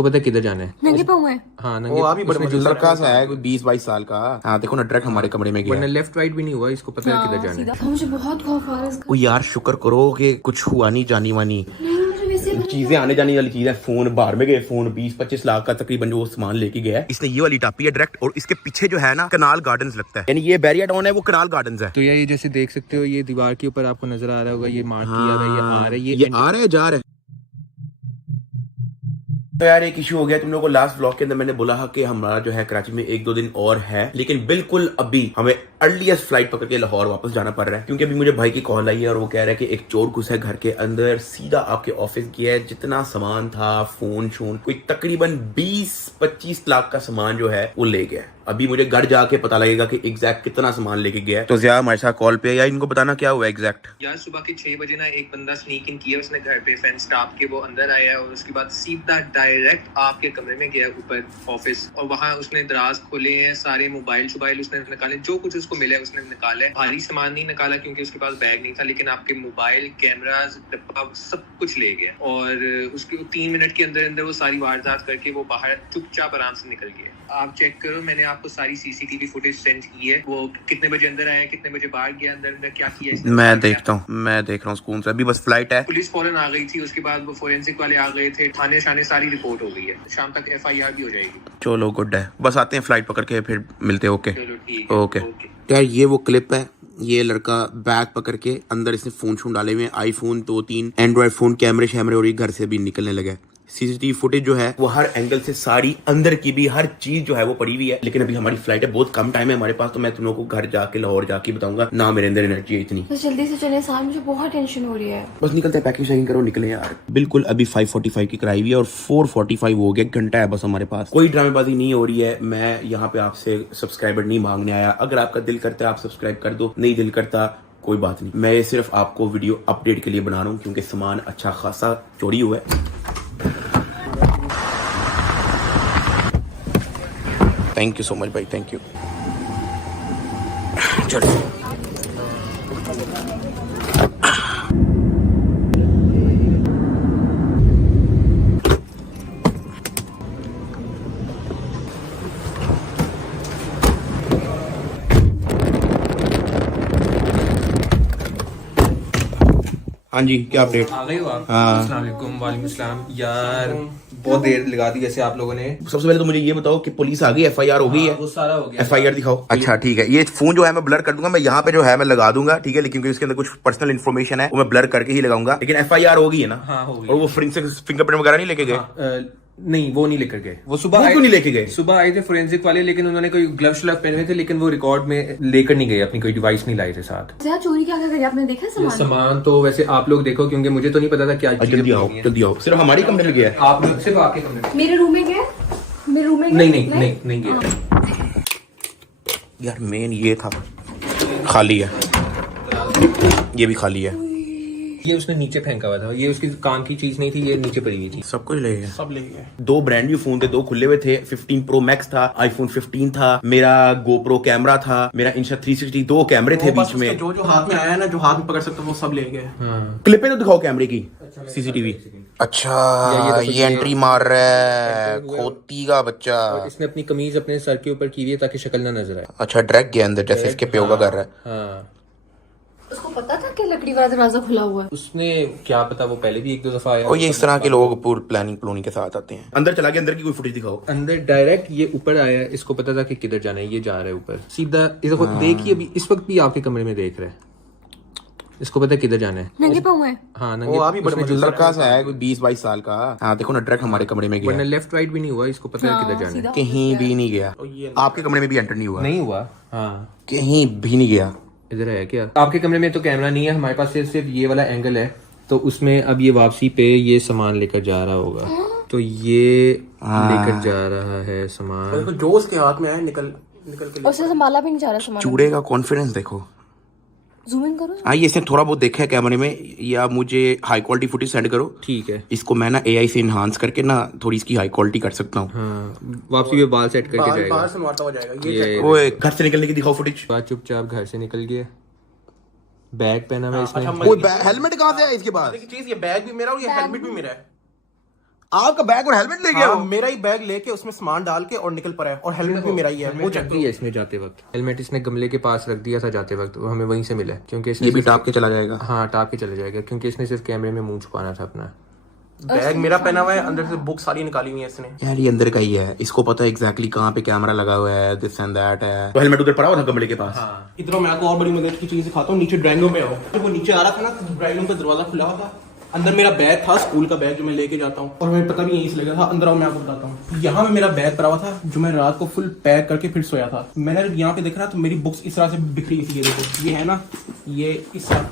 इसको पता है किधर जाना है? नंगे पाँव है। हाँ वो नंगे। अभी बड़ा लड़का सा है, 20-22 साल का। हाँ देखो ना, डायरेक्ट हमारे कमरे में वरना गया। लेफ्ट राइट भी नहीं हुआ, इसको पता है किधर जाना है। मुझे बहुत खौफ आ रहा है इसका। ओ यार शुक्र करो कि कुछ हुआ नहीं, जानी वानी चीजें आने जाने वाली चीजें। फोन बाहर में गए, फोन 20-25 लाख का तकरीबन जो सामान लेके गया है। इसने ये वाली टापी है डायरेक्ट, और इसके पीछे जो है ना कनाल गार्डन्स लगता है, यानी ये बैरियर टाउन है, वो कनाल गार्डन्स है। तो ये जैसे देख सकते हो, ये दीवार के ऊपर आपको नजर आ रहा होगा, ये मार्क किया हुआ है, ये आ रहा है, ये आ रहा है, जा रहा है। तो यार एक इशू हो गया। तुम लोगों को लास्ट व्लॉग के अंदर मैंने बोला कि हमारा जो है कराची में 1-2 दिन और है, लेकिन बिल्कुल अभी हमें अर्लीस्ट फ्लाइट पकड़ के लाहौर वापस जाना पड़ रहा है, क्योंकि अभी मुझे भाई की कॉल आई है और वो कह रहा है कि एक चोर घुसा है घर के अंदर, सीधा आपके ऑफिस गया है, जितना सामान था, फोन शोन, कोई तकरीबन 20-25 लाख का सामान जो है वो ले गया। अभी मुझे घर जाके पता लगेगा कि एग्जैक्ट कितना सामान लेके गया है। तो ज़िया हमारे साथ कॉल पे, या इनको बताना क्या हुआ एग्जैक्ट। यार सुबह के 6 बजे ना एक बंदा स्नीक इन किया उसने घर पे, फेंस टाप के वो अंदर आया और उसके बाद सीधा डायरेक्ट आपके कमरे में गया ऊपर ऑफिस, और वहाँ उसने दराज खोले हैं, सारे मोबाइल शोबाइल उसने निकाले, जो कुछ उसको मिला है उसने निकाला है। भारी सामान नहीं निकाला क्योंकि उसके पास बैग नहीं था, लेकिन आपके मोबाइल, कैमरास, डब्बा सब कुछ ले गया। और उसके 3 मिनट के अंदर अंदर वो सारी वारदात करके वो बाहर चुपचाप आराम से निकल गया। आप चेक करो, मैंने आपको सारी सीसीटीवी फुटेज सेंड की है, वो कितने बजे अंदर आया, कितने बजे बाहर गया, अंदर अंदर क्या किया। मैं देखता हूँ, मैं देख रहा हूँ सुकून से। अभी बस फ्लाइट है। पुलिस फौरन आ गई थी, उसके बाद वो फोरेंसिक वाले आ गए थे, थाने शाने सारी रिपोर्ट हो गई है, शाम तक FIR भी हो जाएगी। चलो गुड है, बस आते हैं फ्लाइट पकड़ के फिर मिलते हैं। ओके चलो ठीक है। ओके। यार ये वो क्लिप है, ये लड़का बैग पकड़ के अंदर इसने फोन शोन डाले हुए हैं, आईफोन 2-3 एंड्रॉइड फोन, कैमरे शैमरे, और ये घर से भी निकलने लगा है। सीसीटीवी फुटेज जो है वो हर एंगल से, सारी अंदर की भी हर चीज जो है वो पड़ी हुई है। लेकिन अभी हमारी फ्लाइट है, बहुत कम टाइम है हमारे पास, तो मैं तुम लोगों को घर जाके लाहौर जाके बताऊंगा ना। मेरे अंदर एनर्जी है इतनी। बस जल्दी से चले साहब, मुझे बहुत टेंशन हो रही है। बस निकलते हैं, पैकिंग शैकिंग करो, निकले यार। बिल्कुल अभी 5:45 की कराई हुई है और 4:45 हो गया, घंटा है बस हमारे पास। कोई ड्रामेबाजी नहीं हो रही है। मैं यहाँ पे आपसे सब्सक्राइबर नहीं मांगने आया। अगर आपका दिल करता है आप सब्सक्राइब कर दो, नहीं दिल करता कोई बात नहीं। मैं सिर्फ आपको वीडियो अपडेट के लिए बना रहा हूँ, क्योंकि सामान अच्छा खासा चोरी हुआ है। थैंक यू सो मच भाई, थैंक यू। चलो हाँ जी, क्या अपडेट। आ गए हो आप? हाँ। अस्सलाम वालेकुम। वालेकुम सलाम। यार बहुत देर लगा दी वैसे आप लोगों ने। सबसे पहले तो मुझे ये बताओ कि पुलिस आ गई, FIR हो गई है? वो सारा हो गया। FIR दिखाओ। अच्छा ठीक है, ये फोन जो है मैं ब्लर कर दूंगा, मैं यहाँ पे जो है मैं लगा दूंगा, ठीक है, लेकिन इसके अंदर कुछ पर्सनल इन्फॉर्मेशन है वो मैं ब्लर करके ही लगाऊंगा। लेकिन FIR हो गई है ना? हाँ, हो गई। और वो फिंगरप्रिंट वगैरह नहीं लेके गए? नहीं वो नहीं लेकर गए। वो सुबह वो क्यों नहीं लेके गए? सुबह आए थे फोरेंसिक वाले, लेकिन उन्होंने कोई ग्लव श्लव पहने हुए थे, लेकिन वो रिकॉर्ड में लेकर नहीं गए, अपनी कोई डिवाइस नहीं लाए थे साथ। चोरी क्या करी आपने देखा सामान? सामान तो वैसे आप लोग देखो, क्योंकि मुझे तो नहीं पता था क्या चीजें जल्दी आओ, पड़ी हैं। जल्दी आओ। सिर्फ हमारी कमरे में गया है? आप लोग सिर्फ आपके कमरे में? मेरे रूम में गए? मेरे रूम में नहीं नहीं नहीं नहीं गया। यार मेन ये था, खाली है, ये भी खाली है। ये उसने नीचे फेंका हुआ था, ये उसकी काम की चीज नहीं थी, ये नीचे पड़ी हुई थी। सब कुछ ले गए, सब ले गए। 2 ब्रांड न्यू फोन थे, 2 खुले हुए थे। 15 Pro Max था, iPhone 15 था, मेरा GoPro कैमरा था, मेरा Insta 360, 2 कैमरे थे बीच में। जो जो हाथ में आया ना, जो हाथ में पकड़ सकते वो सब ले गए। क्लिपें तो दिखाओ कैमरे की, CCTV। अच्छा ये एंट्री मार रहा है, खोती का बच्चा। इसने अपनी कमीज अपने सर के ऊपर की हुई है ताकि शक्ल ना नजर आए। अच्छा ड्रैग गया अंदर, जैसे इसके प्यो का कर रहा है। हाँ, उसको पता था कि लकड़ी वाला दरवाजा खुला हुआ है? उसने क्या पता, वो पहले भी 1-2 दफा आया। और ये इस तरह के लोग पूरी प्लानिंग के साथ आते हैं। अंदर चला गया, अंदर की कोई फुटेज दिखाओ। अंदर डायरेक्ट ये ऊपर आया, इसको पता था कि किधर जाना है, ये जा रहा है ऊपर सीधा। इसको देखिए, अभी इस वक्त भी आपके कमरे में देख रहा है, इसको पता है किधर जाना है। नंगे पाँव है। हाँ वो अभी बड़ा लड़का सा है, 20-22 साल का। हाँ देखो ना, डायरेक्ट हमारे कमरे में वरना गया, लेफ्ट राइट भी नहीं हुआ, इसको पता है किधर जाना है। कहीं भी नहीं गया। आपके कमरे में भी एंटर नहीं हुआ? नहीं हुआ। हाँ, कहीं भी नहीं गया। इधर है क्या? आपके कमरे में तो कैमरा नहीं है, हमारे पास सिर्फ ये वाला एंगल है, तो उसमें अब ये वापसी पे ये सामान लेकर जा रहा होगा। तो ये लेकर जा रहा है सामान, जो उसके हाथ में आया निकल के। उससे संभाला भी नहीं जा रहा सामान। चूड़े का कॉन्फिडेंस देखो। जूम इन करो। हाँ, ये इसने थोड़ा बहुत देखा है कैमरे में, या मुझे हाई क्वालिटी फुटेज सेंड करो। ठीक है। इसको मैं ना AI से इनहांस करके ना थोड़ी इसकी हाई क्वालिटी कर सकता हूँ। हाँ, वापसी पे बाल सेट करके जाएगा। बाहर से मारता हुआ जाएगा। ये वो घर से निकलने की दिखाओ फुटेज। बात चुपचाप घर से निकल गया, बैग पहना हुआ इसने। वो हेलमेट कहाँ से है इसके पास? चीज, ये बैग भी मेरा और ये हेलमेट भी मेरा है। आपका बैग और हेलमेट ले गया हाँ, वो? मेरा ही बैग लेके उसमें सामान डाल के और निकल पड़ा है, और हेलमेट भी मेरा ही है। वो चेक दिया इसने जाते वक्त, हेलमेट इसने गमले के पास रख दिया था जाते वक्त, वो हमें वहीं से मिला क्योंकि इसने ये भी टाप के चला जाएगा। हाँ टाप के चले जाएगा क्योंकि इसने सिर्फ कैमरे में मुंह छुपाना था अपना। बैग मेरा पहना हुआ है, अंदर से बुक सारी निकाली हुई है इसने। यार ये अंदर का ही है, इसको पता है एग्जैक्टली कहाँ पे कैमरा लगा हुआ है, दिस एंड दैट है। तो हेलमेट उधर पड़ा हुआ था कमरे के पास। इधर मैं आपको और बड़ी मदद की चीज दिखाता हूँ। नीचे ड्राइंग रूम में आओ। जब वो नीचे आ रहा था ना, तो ड्राइंग रूम का दरवाजा खुला हुआ था, अंदर मेरा बैग था, स्कूल का बैग जो मैं लेके जाता हूँ, और मुझे पता भी यहीं से लगा था। अंदर आओ, मैं आपको बताता हूँ। यहाँ में मेरा बैग पड़ा हुआ था जो मैं रात को फुल पैक करके फिर सोया था। मैंने जब यहाँ पे देखा तो मेरी बुक्स इस तरह से बिखरी हुई थी। ये देखो, ये है ना, ये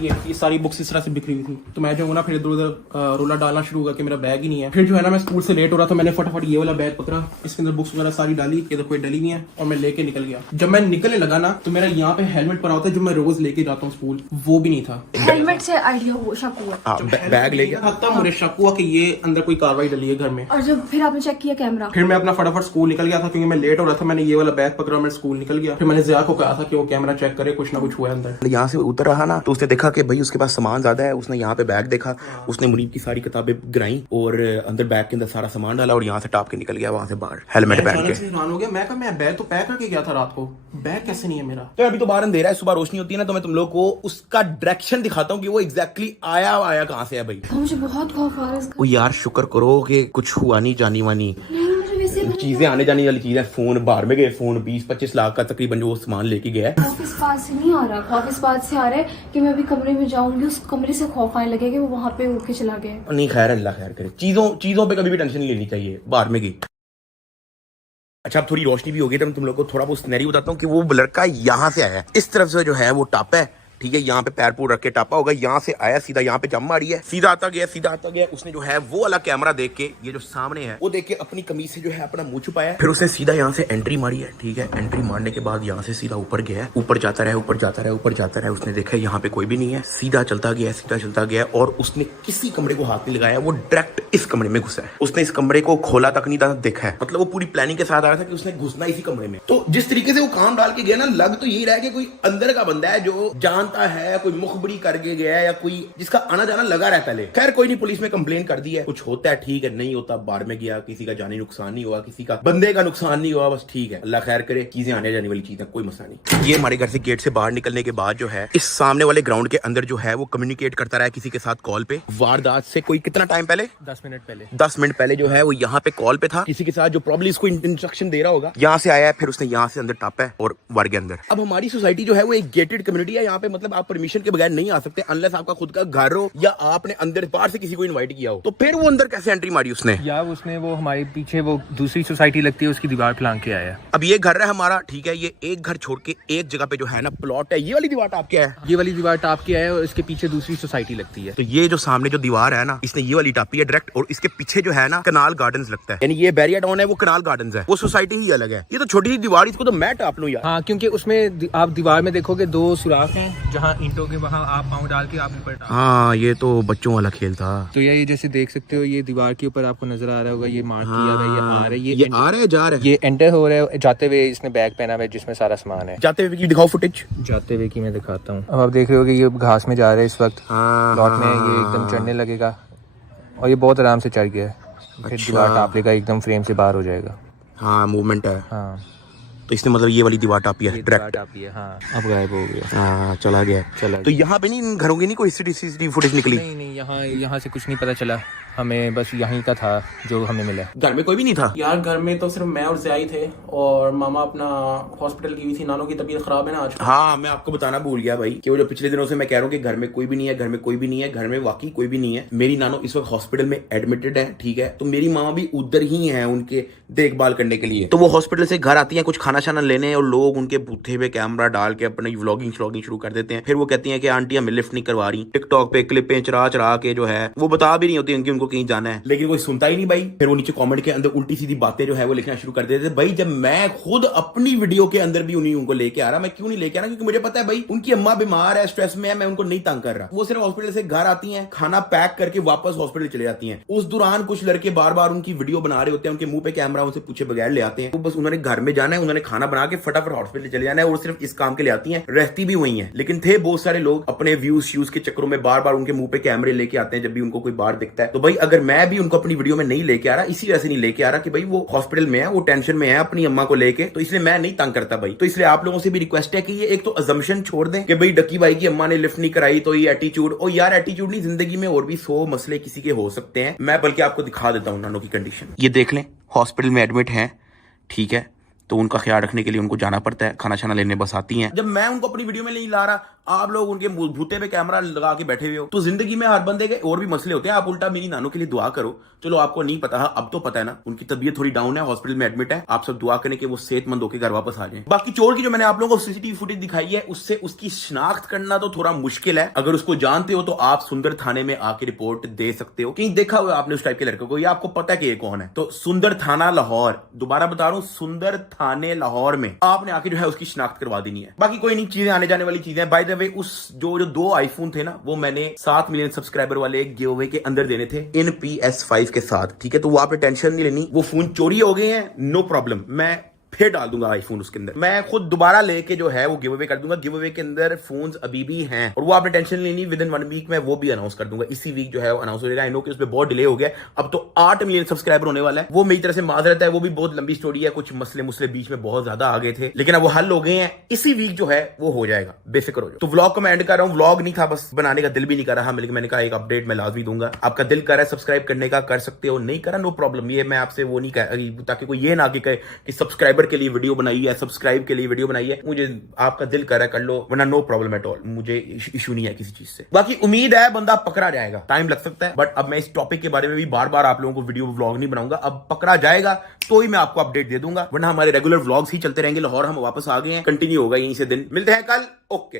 ये सारी बुक्स इस तरह से बिखरी हुई थी। तो मैं जो हूँ ना, फिर इधर उधर रोला डालना शुरू हुआ कि मेरा बैग ही नहीं है। फिर जो है ना, मैं स्कूल से लेट हो रहा था, मैंने फटाफट ये वाला बैग पकड़ा, इसके अंदर बुक्स वगैरह सारी डाली, ये देखो डली हुई है, और मैं लेके निकल गया। जब मैं निकलने लगा ना, तो मेरा यहाँ पे हेलमेट पड़ा होता है जो मैं रोज लेके जाता हूँ स्कूल, वो भी नहीं था। हेलमेट से आइडिया हुआ, शक हुआ। बैग ले गया। तब मुझे शक हुआ कि ये अंदर कोई कार्रवाई डली है घर में। और जब फिर आपने चेक किया कैमरा? फिर मैं अपना फटाफट स्कूल निकल गया था क्योंकि मैं लेट हो रहा था। मैंने ये वाला बैग पकड़ा, मैं स्कूल निकल गया। फिर मैंने ज़िया को कहा था कि वो कैमरा चेक करे, कुछ ना कुछ हुआ है अंदर। यहाँ से उतर रहा ना, तो उसने देखा कि भाई उसके पास सामान ज्यादा है। उसने यहाँ पे बैग देखा, उसने मुनीब की सारी किताबें गिराई और अंदर बैग के अंदर सारा सामान डाला और यहाँ से टाप के निकल गया वहां से बाहर हेलमेट पहन के। हैरान हो गया। मैं कहा, मैं बैग तो पैक करके गया था रात को, बैग कैसे नहीं है मेरा? तो अभी तो बाहर अंधेरा है, सुबह रोशनी होती है ना, तो मैं तुम लोग को उसका डायरेक्शन दिखाता हूँ कि वो एग्जैक्टली आया कहाँ से है भाई। मुझे बहुत खौफ आ रहा है इसका। ओ यार शुक्र करो कि कुछ हुआ नहीं जानी वानी। नहीं, मुझे वैसे चीजें आने जाने वाली चीजें, फोन बाहर में गए, फोन 20-25 लाख का तकरीबन जो सामान लेके गया है। खौफ इस बात से नहीं आ रहा, खौफ इस बात से आ रहा है कि मैं अभी कमरे में जाऊंगी, उस कमरे से खौफ आने लगेगा कि वो वहां पे उठ के चला गया। नहीं खैर, अल्लाह खैर करे। चीजों पे कभी भी टेंशन नहीं लेनी चाहिए, बाहर में गई। अच्छा, अब थोड़ी रोशनी भी हो गई तो मैं तुम लोग को थोड़ा बहुत सिनेरियो बताता हूँ कि वो लड़का यहाँ से आया, इस तरफ से जो है वो टापा है, ठीक है, यहाँ पे पैर पूर रख के टापा होगा, यहाँ से आया सीधा यहाँ पे जम मारी है, सीधा आता गया। उसने जो है वो वाला कैमरा देख के, ये जो सामने है वो देख के अपनी कमीज से जो है अपना मुंह छुपाया। फिर उसने सीधा यहाँ से एंट्री मारी है, ठीक है। एंट्री मारने के बाद यहाँ से सीधा ऊपर गया, ऊपर जाता रहा। उसने देखा यहाँ पे कोई भी नहीं है, सीधा चलता गया और उसने किसी कमरे को हाथ नहीं लगाया, वो डायरेक्ट इस कमरे में घुसा है। उसने इस कमरे को खोला तक नहीं था, देखा है, मतलब वो पूरी प्लानिंग के साथ आया था कि उसने घुसना इसी कमरे में। तो जिस तरीके से वो काम डाल के गया ना, लग तो यही रहा है कि कोई अंदर का बंदा है जो जानता है, कोई मुखबरी करके गया है या कोई जिसका आना जाना लगा रहता है। खैर कोई नहीं, पुलिस में कंप्लेन कर दी है, कुछ होता है ठीक है, नहीं होता बाहर में गया, किसी का जानी नुकसान नहीं हुआ, किसी का बंदे का नुकसान नहीं हुआ, बस ठीक है, अल्लाह खैर करे। चीजें आने जाने वाली चीजें, कोई मसला नहीं। ये हमारे घर से गेट से बाहर निकलने के बाद जो है इस सामने वाले ग्राउंड के अंदर जो है वो कम्युनिकेट करता रहा किसी के साथ कॉल पे। वारदात से कोई कितना टाइम पहले, 10 मिनट पहले 10 मिनट पहले जो है वो यहाँ पे कॉल पे था किसी के साथ, जो प्रॉब्ली इसको इंस्ट्रक्शन दे रहा होगा। यहाँ से आया है, फिर उसने यहाँ से अंदर टापा है और वर्ग के अंदर। अब हमारी सोसाइटी जो है वो एक गेटेड कम्युनिटी है, यहाँ पे मतलब आप परमिशन के बगैर नहीं आ सकते अनलेस आपका खुद का घर हो या आपने अंदर बाहर से किसी को इनवाइट किया हो। तो फिर वो अंदर कैसे एंट्री मारी उसने? या उसने वो हमारे पीछे वो दूसरी सोसाइटी लगती है उसकी दीवार फलांग के आया। अब ये घर है हमारा, ठीक है, ये एक घर छोड़ के एक जगह पे जो है ना प्लॉट है, ये वाली दीवार टाप के है, ये वाली दीवार टाप के आया और इसके पीछे दूसरी सोसाइटी लगती है। तो ये जो सामने जो दीवार है ना, इसने ये वाली टापी है डायरेक्ट, और इसके पीछे जो है ना कनाल गार्डन्स लगता है, यानी ये बैरिया टाउन है, वो कनाल गार्डन्स है, वो सोसाइटी ही अलग है। ये तो छोटी सी दीवार, इसको तो मैं टाप लूं यार। हाँ, क्योंकि उसमें आप दीवार में देखोगे 2 सुराख हैं, जहाँ ईंटों के वहाँ आप पाँव डाल के आप ऊपर टाप। हाँ, ये तो बच्चों वाला खेल था। तो ये जैसे देख सकते हो, ये दीवार के ऊपर आपको नजर आ रहा होगा, ये मार्क किया हुआ है, ये आ रहा है, ये आ रहा है, जा रहा है, ये एंटर हो रहा है। जाते हुए इसने बैग पहना हुआ है जिसमें सारा सामान है। जाते हुए की दिखाओ फुटेज। जाते हुए की मैं दिखाता हूँ। अब आप देख रहे हो कि ये घास में जा रहा है इस वक्त, प्लॉट में ये एकदम चढ़ने लगेगा और ये बहुत आराम से चढ़ गया है। फिर दीवार टाप लेगा, एकदम फ्रेम से बाहर हो जाएगा। हाँ, मूवमेंट है। हाँ, तो इसने मतलब ये वाली दीवार टापी है डायरेक्ट। टापी है, हाँ। अब गायब हो गया। हाँ, चला गया। तो यहाँ पे नहीं, इन घरों की नहीं कोई सीसीटीवी फुटेज निकली? नहीं, यहाँ से कुछ नहीं पता चला हमें, बस यहीं का था जो हमें मिला। घर में कोई भी नहीं था यार? घर में तो सिर्फ मैं और ज़िया थे, और मामा अपना हॉस्पिटल गई हुई थी, नानों की तबीयत खराब है ना आज। हाँ, मैं आपको बताना भूल गया भाई कि वो जो पिछले दिनों से मैं कह रहा हूँ कि घर में कोई भी नहीं है, घर में कोई भी नहीं है, घर में वाकई कोई भी नहीं है। मेरी नानो इस वक्त हॉस्पिटल में एडमिटेड है, ठीक है, तो मेरी मामा भी उधर ही है उनके देखभाल करने के लिए। तो वो हॉस्पिटल से घर आती है कुछ खाना शाना लेने, और लोग उनके बूथे पे कैमरा डाल के अपनी व्लॉगिंग शुरू कर देते हैं। फिर वो कहती हैं कि आंटी हमें लिफ्ट नहीं करवा रही, टिकटॉक पे क्लिपें चरा के जो है वो बता भी नहीं होती उनकी, उनको कहीं जाना है, लेकिन कोई सुनता ही नहीं भाई। फिर वो नीचे कमेंट के अंदर उल्टी सीधी बातें जो है वो लिखना शुरू कर देते थे। भाई जब मैं खुद अपनी वीडियो के अंदर भी उन्हीं उनको लेके आ रहा, मैं क्यों नहीं लेके आ रहा? क्योंकि मुझे पता है भाई उनकी अम्मा बीमार है, स्ट्रेस में है, मैं उनको नहीं तंग कर रहा। वो सिर्फ हॉस्पिटल से घर आती हैं, खाना पैक करके वापस हॉस्पिटल चले जाती हैं। उस दौरान कुछ लड़के बार बार उनकी वीडियो बना रहे होते हैं, उनके मुंह पे कैमरा उनसे पूछे बगैर ले आते हैं। तो बस उन्होंने घर में जाना है, उन्होंने खाना बना के फटाफट हॉस्पिटल चले जाना है, और सिर्फ इस काम के लिए आती हैं, रहती भी वही है। लेकिन थे बहुत सारे लोग अपने व्यूज के चक्करों में बार बार उनके मुंह पे कैमरे लेके आते हैं जब भी उनको कोई बाहर दिखता है। तो भाई भाई अगर मैं भी उनको अपनी वीडियो में नहीं लेके आ रहा, इसी वजह से नहीं लेके आ रहा कि भाई वो हॉस्पिटल में है, वो टेंशन में है अपनी अम्मा को लेके, तो इसलिए मैं नहीं तंग करता भाई। तो इसलिए आप लोगों से भी रिक्वेस्ट है कि ये एक तो अजम्पशन छोड़ दें कि भाई डक्की भाई की अम्मा ने लिफ्ट नहीं कराई तो ये एटीट्यूड, और यार एटीट्यूड नहीं, जिंदगी में और भी 100 मसले किसी के हो सकते हैं। मैं बल्कि आपको दिखा देता हूं नानो की कंडीशन, ये देख लें, हॉस्पिटल में एडमिट है, ठीक है, तो उनका ख्याल रखने के लिए उनको जाना पड़ता है, खाना छाना लेने बस आती हैं। जब मैं उनको अपनी वीडियो में नहीं ला रहा, आप लोग उनके भूते पे कैमरा लगा के बैठे हुए हो, तो जिंदगी में हर बंदे के और भी मसले होते हैं। आप उल्टा मेरी नानों के लिए दुआ करो। चलो आपको नहीं पता, अब तो पता है ना, उनकी तबीयत थोड़ी डाउन है, हॉस्पिटल में एडमिट है, आप सब दुआ करें कि वो सेहतमंद होकर घर वापस आ जाए। बाकी चोर की जो मैंने आप लोगों को सीसीटीवी फुटेज दिखाई है, उससे उसकी शिनाख्त करना तो थोड़ा मुश्किल है। अगर उसको जानते हो तो आप सुंदर थाने में आके रिपोर्ट दे सकते हो। कहीं देखा हुआ आपने उस टाइप के लड़के को, या आपको पता है कि ये कौन है? तो सुंदर थाना लाहौर, दोबारा बता रहा हूं, सुंदर थाने लाहौर में आपने आके जो है उसकी शिनाख्त करवा देनी है। बाकी कोई नहीं, चीजें आने जाने वाली चीजें। बाय द वे, उस जो 2 आईफोन थे ना, वो मैंने 7 मिलियन सब्सक्राइबर वाले गिव अवे के अंदर देने थे इन PS5 के साथ, ठीक है? तो वो आपने टेंशन नहीं लेनी, वो फोन चोरी हो गए हैं, नो प्रॉब्लम, मैं फिर डाल दूंगा आईफोन उसके अंदर। मैं खुद दोबारा लेके जो है वो गिव अवे कर दूंगा। गिव अवे के अंदर फोन्स अभी भी हैं, और वो आपने टेंशन लेनी, विद इन 1 वीक में वो भी अनाउंस कर दूंगा। इसी वीक जो है वो अनाउंस हो जाएगा। आई नो कि उसमें बहुत डिले हो गया, अब तो 8 मिलियन सब्सक्राइबर होने वाला है। वो मेरी तरह से माजरत है, वो भी बहुत लंबी स्टोरी है, कुछ मसले बीच में बहुत ज्यादा आ गए थे, लेकिन अब वो हल हो गए हैं। इसी वीक जो है वो हो जाएगा, बेफिक्र हो जाओ। तो व्लॉग को मैं एंड कर रहा हूँ। व्लॉग नहीं था, बस बनाने का दिल भी नहीं कर रहा, लेकिन मैंने कहा एक अपडेट मैं लाजमी दूंगा। आपका दिल कर रहा है सब्सक्राइब करने का, कर सकते हो, नहीं करा नो प्रॉब्लम। ये मैं आपसे वो नहीं कह, ताकि कोई ये ना कहे कि सब्सक्राइबर के लिए वीडियो बनाई है, सब्सक्राइब के लिए वीडियो बनाई है। मुझे आपका दिल कर रहा है कर लो, वरना नो प्रॉब्लम एट ऑल, मुझे इशू नहीं है किसी चीज से। बाकी उम्मीद है बंदा पकड़ा जाएगा, टाइम लग सकता है, बट अब मैं इस टॉपिक के बारे में भी बार बार आप लोगों को वीडियो व्लॉग नहीं बनाऊंगा। अब पकड़ा जाएगा तो ही मैं आपको अपडेट दे दूंगा, वरना हमारे रेगुलर व्लॉग्स ही चलते रहेंगे। लाहौर हम वापस आ गए हैं, कंटिन्यू होगा यहीं से दिन। मिलते हैं कल, ओके।